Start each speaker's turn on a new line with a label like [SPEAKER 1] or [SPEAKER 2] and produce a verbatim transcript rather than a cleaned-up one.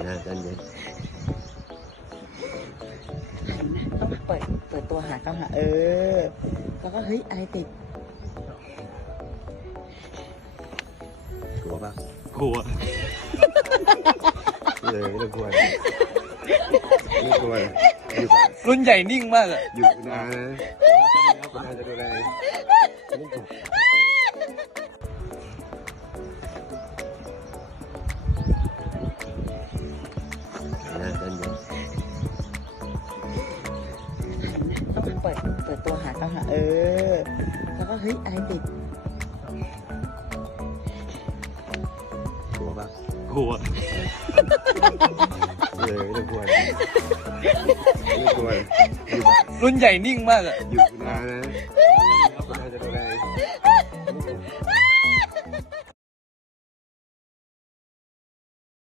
[SPEAKER 1] นะใจเย็น
[SPEAKER 2] ต้องเปิดเปิดตัวหาเขาหาเออแล้วก็เฮ้ยอะไรติด
[SPEAKER 1] กลัวป่ะ
[SPEAKER 3] กลัว
[SPEAKER 1] เลยไม่ต้องกลัวไม่กลัวอยู่
[SPEAKER 3] รุ่นใหญ่นิ่งมากอะ
[SPEAKER 1] อยู่นานนะนานจะดูแลไม่กลัวนะใจเย็น
[SPEAKER 2] ต้องเปิดเปิดตัวหาเขาหาเออแล้วก็เฮ้ยอะไรติด
[SPEAKER 1] กลัวป่ะ
[SPEAKER 3] กลัว
[SPEAKER 1] เลยไม่ต้องกลัวไม่กลัวอยู่
[SPEAKER 3] รุ่นใหญ่นิ่งมากอะ
[SPEAKER 1] อยู่นานนะ